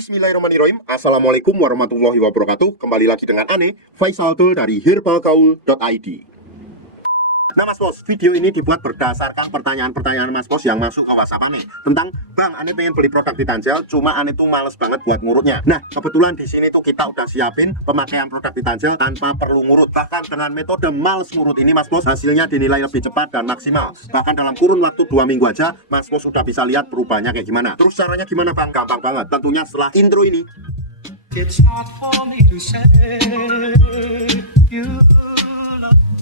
Bismillahirrahmanirrahim. Assalamualaikum warahmatullahi wabarakatuh. Kembali lagi dengan Ane, Faisal Dul dari herbalgaul.id. Nah Mas Bos, video ini dibuat berdasarkan pertanyaan-pertanyaan Mas Bos yang masuk ke WhatsApp Ane tentang, Bang, Ane pengen beli produk Ditanjel, cuma Ane tuh males banget buat ngurutnya. Nah, kebetulan di sini tuh kita udah siapin pemakaian produk Ditanjel tanpa perlu ngurut. Bahkan dengan metode males ngurut ini Mas Bos, hasilnya dinilai lebih cepat dan maksimal. Bahkan dalam kurun waktu 2 minggu aja, Mas Bos sudah bisa lihat perubahannya kayak gimana. Terus caranya gimana Bang? Gampang banget. Tentunya setelah intro ini. It's hard for me to say you.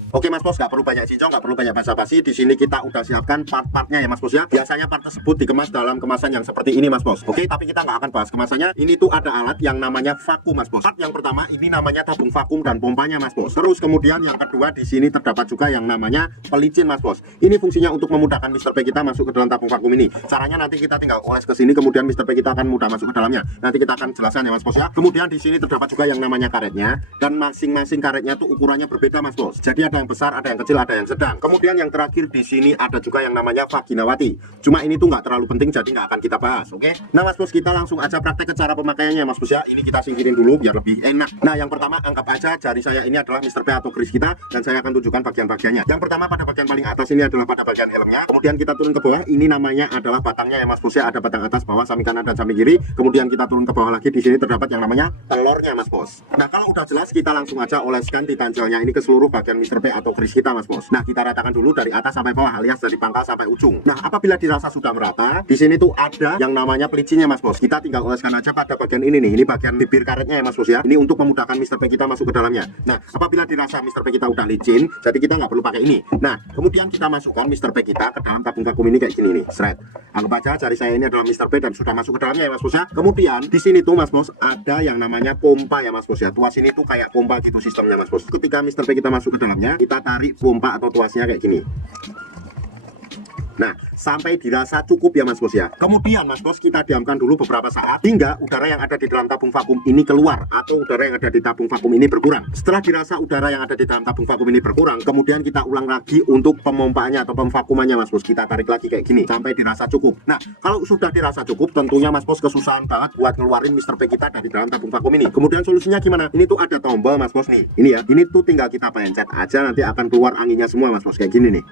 Oke Mas Bos, nggak perlu banyak cincong, nggak perlu banyak basa-basi. Di sini kita udah siapkan part-partnya ya Mas Bos ya. Biasanya part tersebut dikemas dalam kemasan yang seperti ini Mas Bos. Oke, tapi kita nggak akan bahas kemasannya. Ini tuh ada alat yang namanya vakum Mas Bos. Part yang pertama ini namanya tabung vakum dan pompanya Mas Bos. Terus kemudian yang kedua di sini terdapat juga yang namanya pelicin Mas Bos. Ini fungsinya untuk memudahkan Mr. P kita masuk ke dalam tabung vakum ini. Caranya nanti kita tinggal oles ke sini, kemudian Mr. P kita akan mudah masuk ke dalamnya. Nanti kita akan jelaskan ya Mas Bos ya. Kemudian di sini terdapat juga yang namanya karetnya, dan masing-masing karetnya tuh ukurannya berbeda Mas Bos. Jadi ada yang besar, ada yang kecil, ada yang sedang. Kemudian yang terakhir di sini ada juga yang namanya vaginawati. Cuma ini tuh nggak terlalu penting, jadi nggak akan kita bahas, oke? Nah Mas Bos, kita langsung aja praktek ke cara pemakaiannya Mas Bos ya. Ini kita singkirin dulu biar lebih enak. Nah yang pertama, anggap aja jari saya ini adalah Mr. P atau kris kita, dan saya akan tunjukkan bagian-bagiannya. Yang pertama pada bagian paling atas ini adalah pada bagian helmnya. Kemudian kita turun ke bawah, ini namanya adalah batangnya ya Mas Bos ya. Ada batang atas, bawah, samping kanan dan samping kiri. Kemudian kita turun ke bawah lagi, di sini terdapat yang namanya telurnya Mas Bos. Nah kalau udah jelas, kita langsung aja oleskan Ditanjelnya ini ke seluruh bagian Mr. P atau kris kita Mas Bos. Nah kita ratakan dulu dari atas sampai bawah, alias dari pangkal sampai ujung. Nah apabila dirasa sudah merata, di sini tuh ada yang namanya pelicinnya Mas Bos. Kita tinggal oleskan aja pada bagian ini nih. Ini bagian bibir karetnya ya Mas Bos ya. Ini untuk memudahkan Mr. P kita masuk ke dalamnya. Nah apabila dirasa Mr. P kita udah licin, jadi kita nggak perlu pakai ini. Nah kemudian kita masukkan Mr. P kita ke dalam tabung vakum ini kayak gini nih, seret. Anggap aja jari saya ini adalah Mr. P dan sudah masuk ke dalamnya ya Mas Bos ya. Kemudian di sini tuh Mas Bos ada yang namanya pompa ya Mas Bos ya. Tuas ini tuh kayak pompa gitu sistemnya Mas Bos. Ketika Mr. P kita masuk ke dalamnya, kita tarik pompa atau tuasnya kayak gini. Nah, sampai dirasa cukup ya Mas Bos ya. Kemudian Mas Bos, kita diamkan dulu beberapa saat hingga udara yang ada di dalam tabung vakum ini keluar, atau udara yang ada di tabung vakum ini berkurang. Setelah dirasa udara yang ada di dalam tabung vakum ini berkurang, kemudian kita ulang lagi untuk pemompaannya atau pemvakumannya Mas Bos. Kita tarik lagi kayak gini sampai dirasa cukup. Nah, kalau sudah dirasa cukup, tentunya Mas Bos kesusahan banget buat ngeluarin Mr. P kita dari dalam tabung vakum ini. Kemudian solusinya gimana? Ini tuh ada tombol Mas Bos nih. Ini ya. Ini tuh tinggal kita pencet aja, nanti akan keluar anginnya semua Mas Bos kayak gini nih.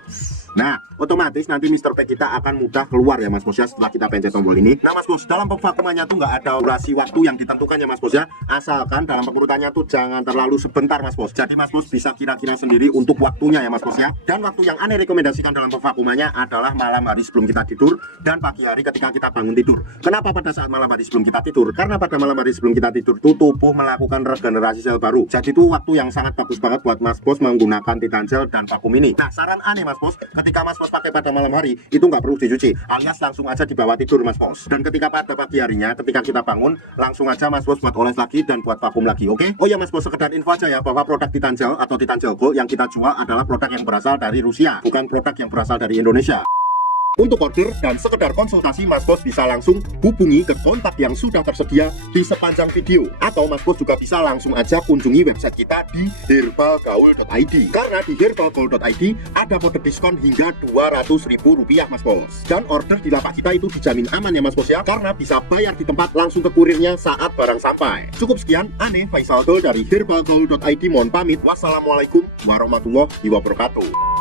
Nah, otomatis nanti Mr. P kita akan mudah keluar ya Mas Bos ya setelah kita pencet tombol ini. Nah Mas Bos, dalam pemvakumannya tuh nggak ada durasi waktu yang ditentukan ya Mas Bos ya. Asalkan dalam pengurutannya tuh jangan terlalu sebentar Mas Bos. Jadi Mas Bos bisa kira-kira sendiri untuk waktunya ya Mas Bos ya. Dan waktu yang Ane rekomendasikan dalam pemvakumannya adalah malam hari sebelum kita tidur dan pagi hari ketika kita bangun tidur. Kenapa pada saat malam hari sebelum kita tidur? Karena pada malam hari sebelum kita tidur tuh tubuh melakukan regenerasi sel baru. Jadi itu waktu yang sangat bagus banget buat Mas Bos menggunakan Ditanjel dan vakum ini. Nah saran Ane Mas Bos, ketika Mas Bos pakai pada malam hari itu nggak perlu dicuci, alias langsung aja dibawa tidur Mas Bos. Dan ketika pada pagi harinya, ketika kita bangun, langsung aja Mas Bos buat oles lagi dan buat vakum lagi, oke? Oh ya Mas Bos, sekedar info aja ya bahwa produk Ditanjel atau Ditanjel Gold yang kita jual adalah produk yang berasal dari Rusia, bukan produk yang berasal dari Indonesia. Untuk order dan sekedar konsultasi, Mas Bos bisa langsung hubungi ke kontak yang sudah tersedia di sepanjang video. Atau Mas Bos juga bisa langsung aja kunjungi website kita di herbalgaul.id. Karena di herbalgaul.id ada kode diskon hingga Rp200.000 Mas Bos. Dan order di lapak kita itu dijamin aman ya Mas Bos ya. Karena bisa bayar di tempat langsung ke kurirnya saat barang sampai. Cukup sekian, Ane Faisal Dul dari herbalgaul.id mohon pamit. Wassalamualaikum warahmatullahi wabarakatuh.